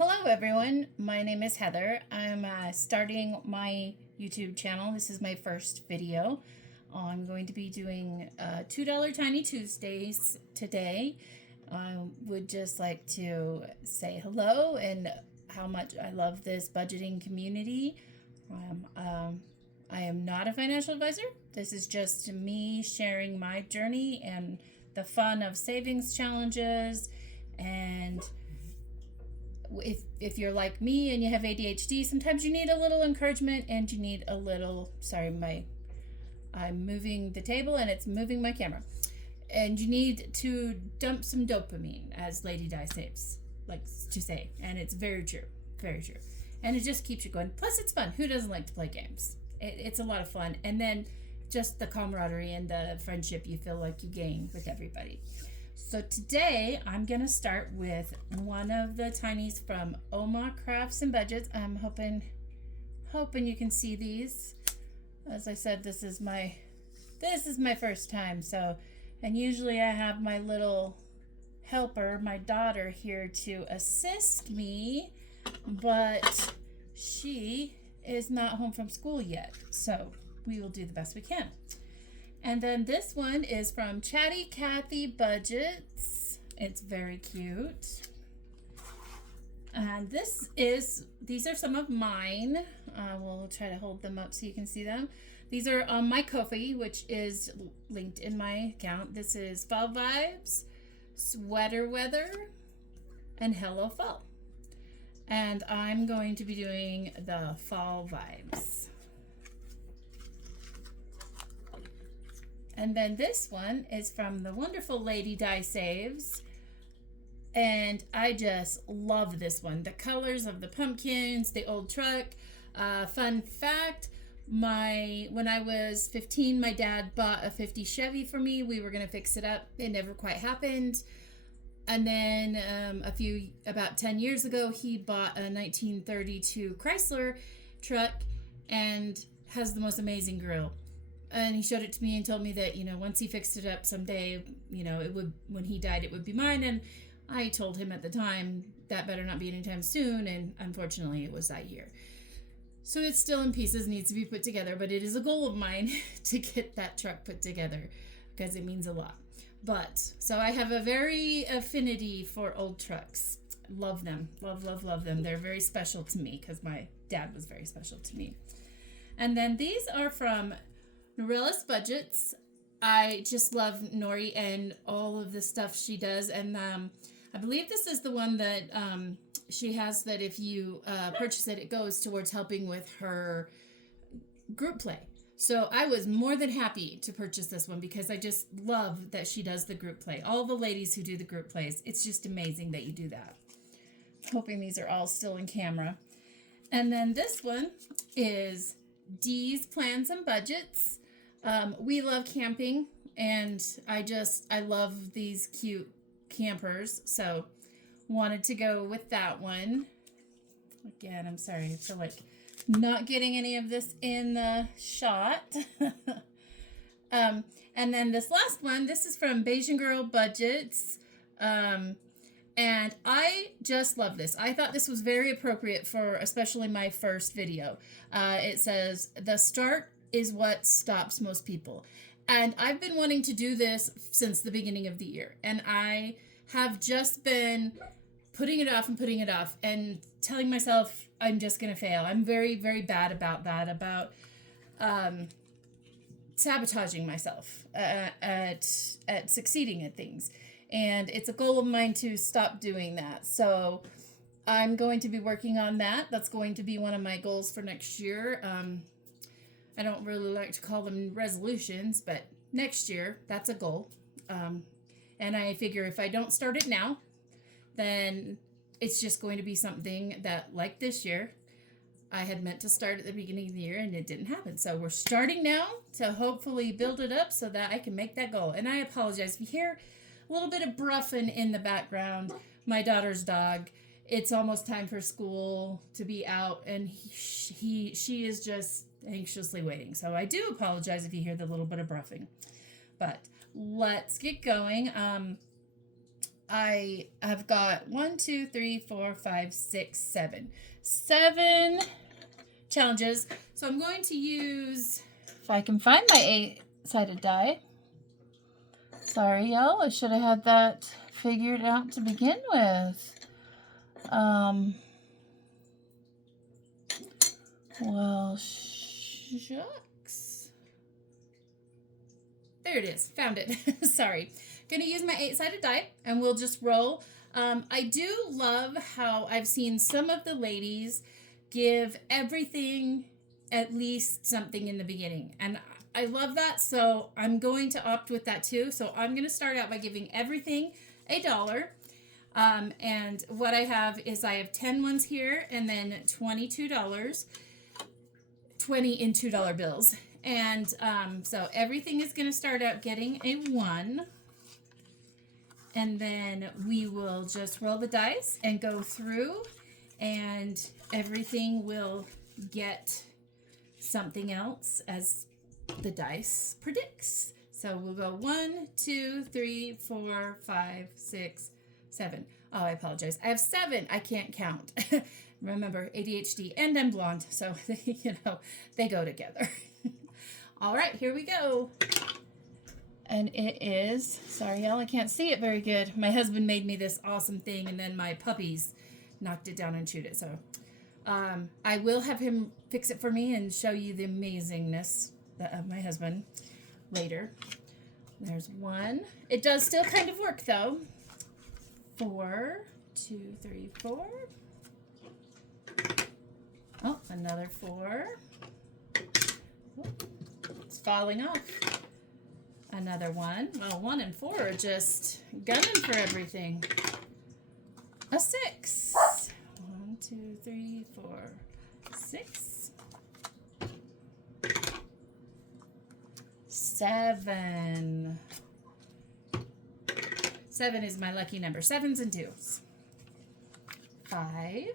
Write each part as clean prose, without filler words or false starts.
Hello, everyone. My name is Heather. I'm starting my YouTube channel. This is my first video. I'm going to be doing $2 Tiny Tuesdays today. I would just like to say hello and how much I love this budgeting community. I am not a financial advisor. This is just me sharing my journey and the fun of savings challenges. And if you're like me and you have ADHD, sometimes you need a little encouragement and you need a little, I'm moving the table and it's moving my camera. And you need to dump some dopamine, as Lady Di Saves likes to say. And it's very true. Very true. And it just keeps you going. Plus, it's fun. Who doesn't like to play games? It's a lot of fun. And then just the camaraderie and the friendship you feel like you gain with everybody. So today, I'm going to start with one of the tinies from Oma Crafts and Budgets. I'm hoping you can see these. As I said, this is my first time. So, and usually I have my little helper, my daughter, here to assist me, but she is not home from school yet. So we will do the best we can. And then this one is from Chatty Cathy Budgets. It's very cute. And these are some of mine. We'll try to hold them up so you can see them. These are on my Ko-fi, which is linked in my account. This is Fall Vibes, Sweater Weather, and Hello Fall. And I'm going to be doing the Fall Vibes. And then this one is from the wonderful Lady Di Saves. And I just love this one. The colors of the pumpkins, the old truck. Fun fact, when I was 15, my dad bought a 50 Chevy for me. We were going to fix it up. It never quite happened. And then about 10 years ago, he bought a 1932 Chrysler truck and has the most amazing grill. And he showed it to me and told me that, once he fixed it up someday, when he died, it would be mine. And I told him at the time that better not be anytime soon. And unfortunately, it was that year. So it's still in pieces, needs to be put together. But it is a goal of mine to get that truck put together because it means a lot. So I have a very affinity for old trucks. Love them. Love, love, love them. They're very special to me because my dad was very special to me. And then these are from Norella's Budgets. I just love Nori and all of the stuff she does. And I believe this is the one that she has that if you purchase it, it goes towards helping with her group play. So I was more than happy to purchase this one because I just love that she does the group play. All the ladies who do the group plays, it's just amazing that you do that. Hoping these are all still in camera. And then this one is Dee's Plans and Budgets. We love camping, and I love these cute campers, so wanted to go with that one. Again, I'm sorry for not getting any of this in the shot. And then this last one, this is from Bayesian Girl Budgets. And I just love this. I thought this was very appropriate for especially my first video. It says, the start is what stops most people. And I've been wanting to do this since the beginning of the year. And I have just been putting it off and telling myself I'm just going to fail. I'm very, very bad about that, about sabotaging myself at succeeding at things. And it's a goal of mine to stop doing that. So I'm going to be working on that. That's going to be one of my goals for next year. I don't really like to call them resolutions, but next year, that's a goal. And I figure if I don't start it now, then it's just going to be something that, like this year, I had meant to start at the beginning of the year and it didn't happen. So we're starting now to hopefully build it up so that I can make that goal. And I apologize if you hear a little bit of bruffing in the background. My daughter's dog. It's almost time for school to be out, and she is just anxiously waiting. So I do apologize if you hear the little bit of bruffing. But let's get going. I have got 1, 2, 3, 4, 5, 6, 7. 7 challenges. So I'm going to use, if I can find my 8-sided die. Sorry, y'all. I should have had that figured out to begin with. Well, shucks. There it is. Found it. Sorry. Going to use my 8-sided die, and we'll just roll. I do love how I've seen some of the ladies give everything at least something in the beginning. And I love that, so I'm going to opt with that too. So I'm going to start out by giving everything $1. And what I have is I have 10 ones here and then $22, 20 in $2 bills. And so everything is going to start out getting a 1. And then we will just roll the dice and go through, and everything will get something else as the dice predicts. So we'll go 1, 2, 3, 4, 5, 6, 7. Oh, I apologize. I have 7. I can't count. Remember, ADHD, and I'm blonde, so they go together. All right, here we go. And it is, sorry y'all, I can't see it very good. My husband made me this awesome thing, and then my puppies knocked it down and chewed it. So I will have him fix it for me and show you the amazingness of my husband later. There's 1. It does still kind of work though. 4, 2, 3, 4. Oh, another 4. Oh, it's falling off. Another 1. Well, 1 and 4 are just gunning for everything. A 6. 1, 2, 3, 4, 6. 7. 7 is my lucky number. 7s and 2s. 5.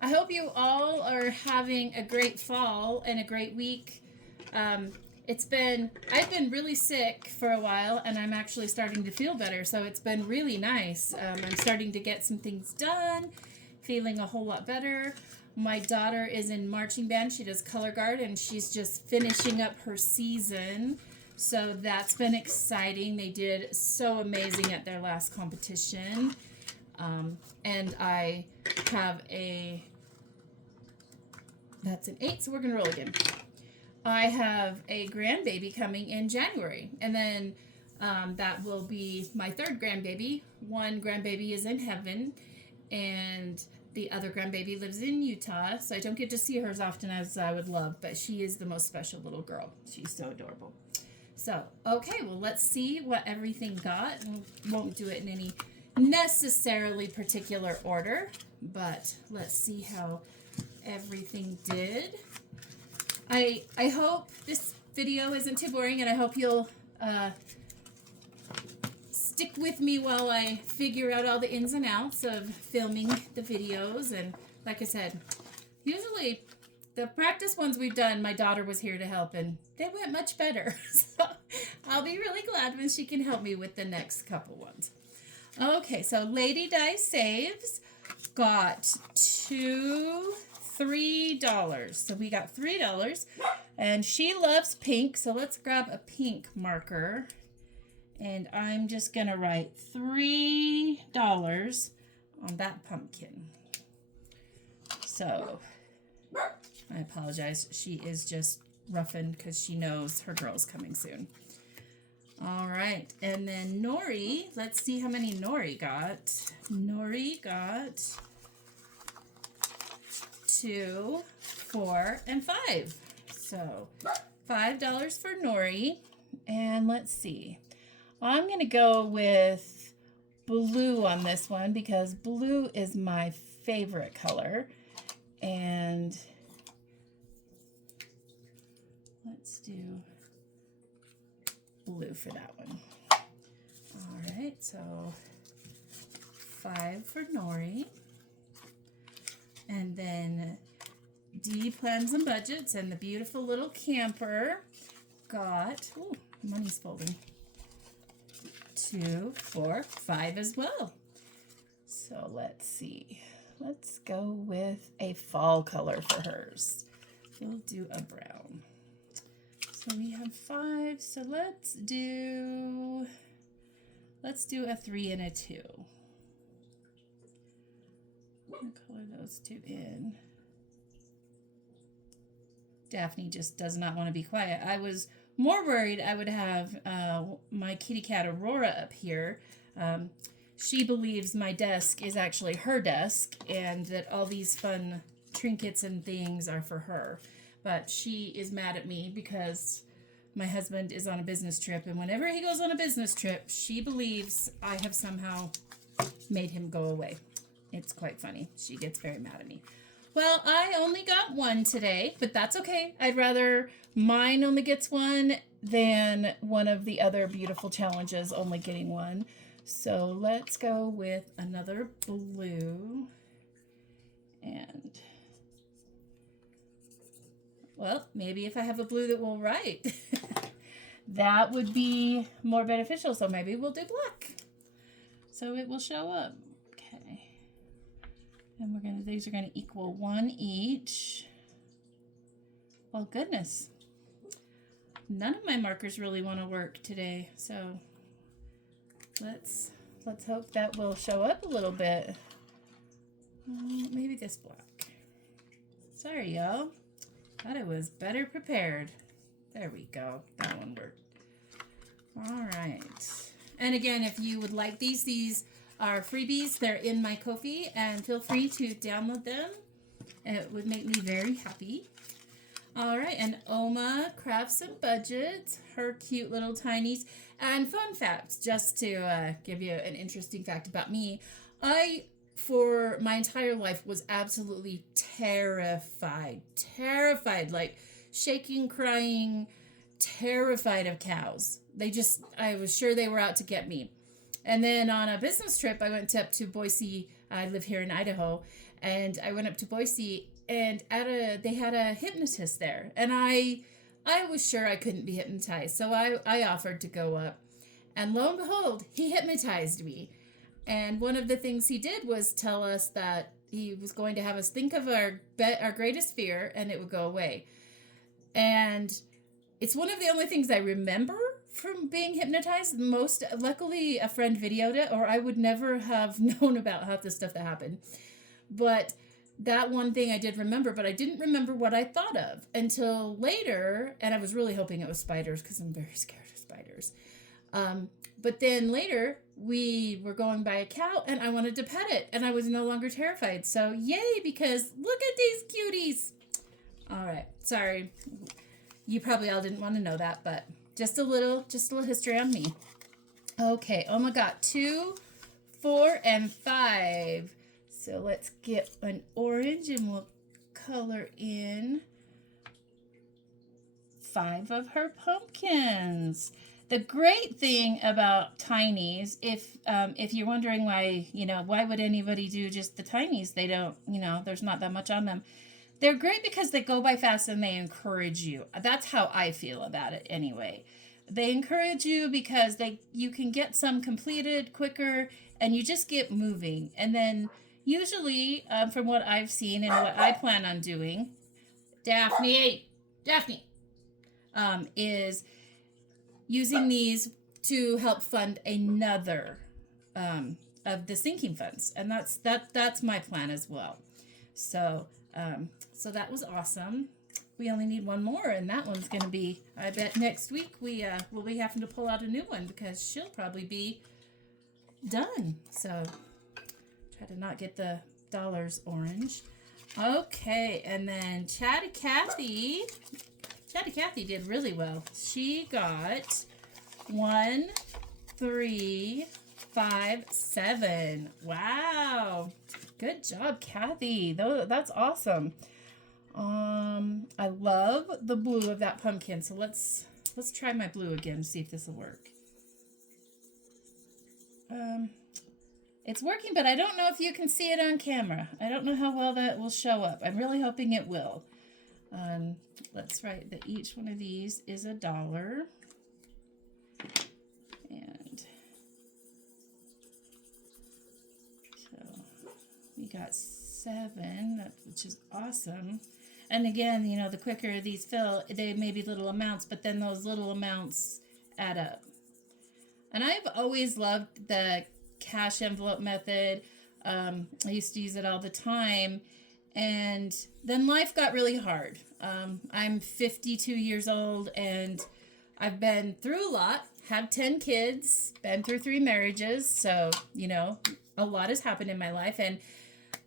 I hope you all are having a great fall and a great week. I've been really sick for a while, and I'm actually starting to feel better, so it's been really nice. I'm starting to get some things done, feeling a whole lot better. My daughter is in marching band. She does color guard, and she's just finishing up her season, so that's been exciting. They did so amazing at their last competition, and I have that's an 8, so we're going to roll again. I have a grandbaby coming in January, and then that will be my 3rd grandbaby. One grandbaby is in heaven, and the other grandbaby lives in Utah, so I don't get to see her as often as I would love, but she is the most special little girl. She's so adorable. So, okay, well, let's see what everything got. We won't do it in any necessarily particular order, but let's see how everything did. I hope this video isn't too boring, and I hope you'll stick with me while I figure out all the ins and outs of filming the videos. And like I said, usually the practice ones we've done, my daughter was here to help, and they went much better. So I'll be really glad when she can help me with the next couple ones. Okay, so Lady Dice Saves got $3. So we got $3, and she loves pink, so let's grab a pink marker, and I'm just gonna write $3 on that pumpkin. So I apologize, she is just roughing because she knows her girl's coming soon. All right, and then Nori, let's see how many Nori got. Nori got 2, 4, and 5. So $5 for Nori. And let's see. I'm going to go with blue on this one because blue is my favorite color. And let's do blue for that one. All right, so 5 for Nori. And then D Plans and Budgets and the beautiful little camper got, ooh, money's folding, 2, 4, 5 as well. So let's see. Let's go with a fall color for hers. We'll do a brown. So we have 5. So let's do a 3 and a 2. I'll color those 2 in. Daphne just does not want to be quiet. I was more worried I would have my kitty cat Aurora up here. She believes my desk is actually her desk and that all these fun trinkets and things are for her. But she is mad at me because my husband is on a business trip, and whenever he goes on a business trip, she believes I have somehow made him go away. It's quite funny. She gets very mad at me. Well, I only got 1 today, but that's okay. I'd rather mine only gets 1 than one of the other beautiful challenges only getting 1. So let's go with another blue. And, well, maybe if I have a blue that will write, that would be more beneficial. So maybe we'll do black. So it will show up. Okay. And these are gonna equal 1 each. Well, goodness. None of my markers really want to work today, so let's hope that will show up a little bit. Maybe this black. Sorry, y'all. Thought I was better prepared. There we go. That one worked. All right. And again, if you would like these are freebies. They're in my Ko-fi, and feel free to download them. It would make me very happy. All right, and Oma Crafts and Budget, her cute little tinies. And fun facts, just to give you an interesting fact about me. I, for my entire life, was absolutely terrified, like shaking, crying, terrified of cows. I was sure they were out to get me. And then on a business trip, I went up to Boise. I live here in Idaho, and I went up to Boise, and they had a hypnotist there, and I was sure I couldn't be hypnotized, so I offered to go up, and lo and behold, he hypnotized me. And one of the things he did was tell us that he was going to have us think of our greatest fear, and it would go away. And it's one of the only things I remember from being hypnotized. Luckily, a friend videoed it, or I would never have known about half the stuff that happened. But that one thing I did remember, but I didn't remember what I thought of until later, and I was really hoping it was spiders because I'm very scared of spiders. But then later, we were going by a cow, and I wanted to pet it, and I was no longer terrified. So yay, because look at these cuties. All right, sorry. You probably all didn't want to know that, but just a little history on me. Okay, Oma got 2, 4, and 5. So let's get an orange, and we'll color in 5 of her pumpkins. The great thing about tinies, if you're wondering why would anybody do just the tinies? They don't, there's not that much on them. They're great because they go by fast and they encourage you. That's how I feel about it anyway. They encourage you because you can get some completed quicker, and you just get moving. And then usually, from what I've seen and what I plan on doing, Daphne, is using these to help fund another of the sinking funds, and that's my plan as well. So that was awesome. We only need 1 more, and that one's going to be, I bet next week we'll be having to pull out a new one because she'll probably be done. So try to not get the dollars orange. Okay, and then Chatty Cathy did really well. She got 1, 3, 5, 7. Wow. Good job, Kathy. That's awesome. I love the blue of that pumpkin. So let's try my blue again, see if this will work. It's working, but I don't know if you can see it on camera. I don't know how well that will show up. I'm really hoping it will. Let's write that each one of these is $1. And got 7, which is awesome. And again, you know, the quicker these fill, they may be little amounts, but then those little amounts add up. And I've always loved the cash envelope method. I used to use it all the time. And then life got really hard. I'm 52 years old and I've been through a lot, have 10 kids, been through 3 marriages. So, you know, a lot has happened in my life. And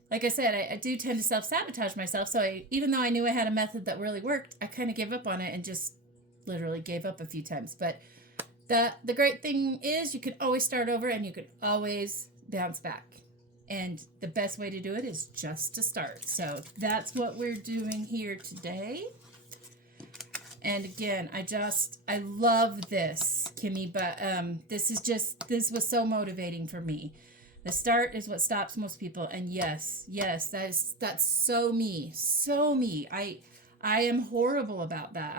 like I said, I do tend to self-sabotage myself. So even though I knew I had a method that really worked, I kind of gave up on it and just literally gave up a few times. But the great thing is you can always start over and you can always bounce back. And the best way to do it is just to start. So that's what we're doing here today. And again, I love this, Kimmy, but this was so motivating for me. The start is what stops most people. And yes, that's so me. I am horrible about that.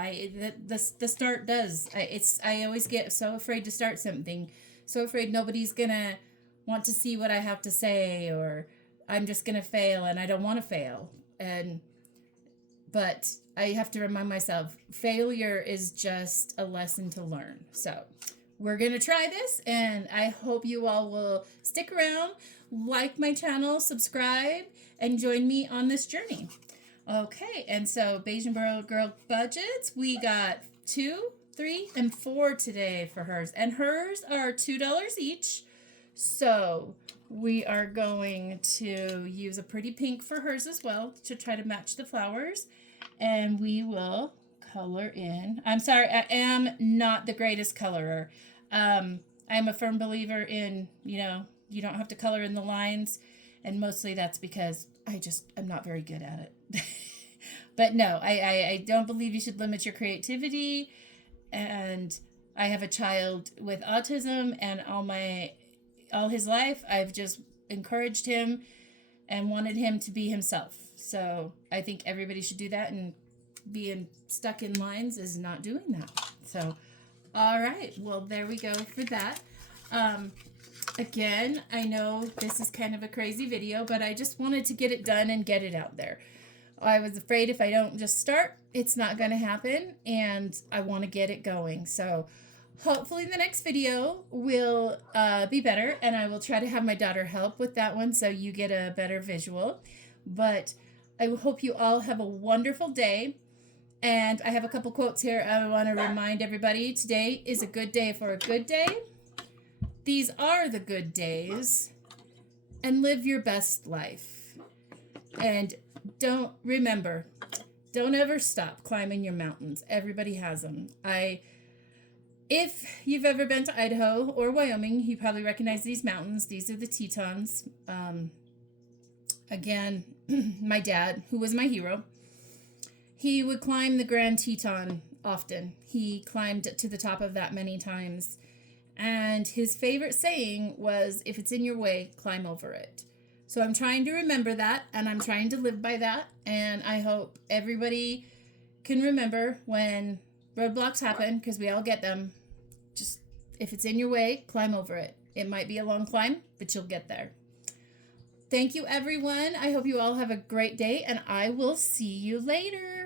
The start does. I always get so afraid to start something, so afraid nobody's gonna want to see what I have to say, or I'm just gonna fail and I don't want to fail. But I have to remind myself, failure is just a lesson to learn. So we're going to try this, and I hope you all will stick around, like my channel, subscribe, and join me on this journey. Okay, and so Bajan Girl budgets, we got 2, 3, and 4 today for hers. And hers are $2 each. So we are going to use a pretty pink for hers as well to try to match the flowers. And we will color in. I'm sorry, I am not the greatest colorer. I'm a firm believer in, you know, you don't have to color in the lines. And mostly that's because I'm not very good at it. But no, I don't believe you should limit your creativity. And I have a child with autism, and all his life, I've just encouraged him and wanted him to be himself. So I think everybody should do that, and being stuck in lines is not doing that. So, all right. Well, there we go for that. Again, I know this is kind of a crazy video, but I just wanted to get it done and get it out there. I was afraid if I don't just start, it's not going to happen, and I want to get it going. So hopefully the next video will be better, and I will try to have my daughter help with that one so you get a better visual. But I hope you all have a wonderful day. And I have a couple quotes here. I want to remind everybody, today is a good day for a good day. These are the good days. And live your best life. And don't ever stop climbing your mountains. Everybody has them. If you've ever been to Idaho or Wyoming, you probably recognize these mountains. These are the Tetons. Again, my dad, who was my hero, he would climb the Grand Teton often. He climbed to the top of that many times. And his favorite saying was, if it's in your way, climb over it. So I'm trying to remember that, and I'm trying to live by that. And I hope everybody can remember when roadblocks happen, because we all get them. Just, if it's in your way, climb over it. It might be a long climb, but you'll get there. Thank you, everyone. I hope you all have a great day, and I will see you later.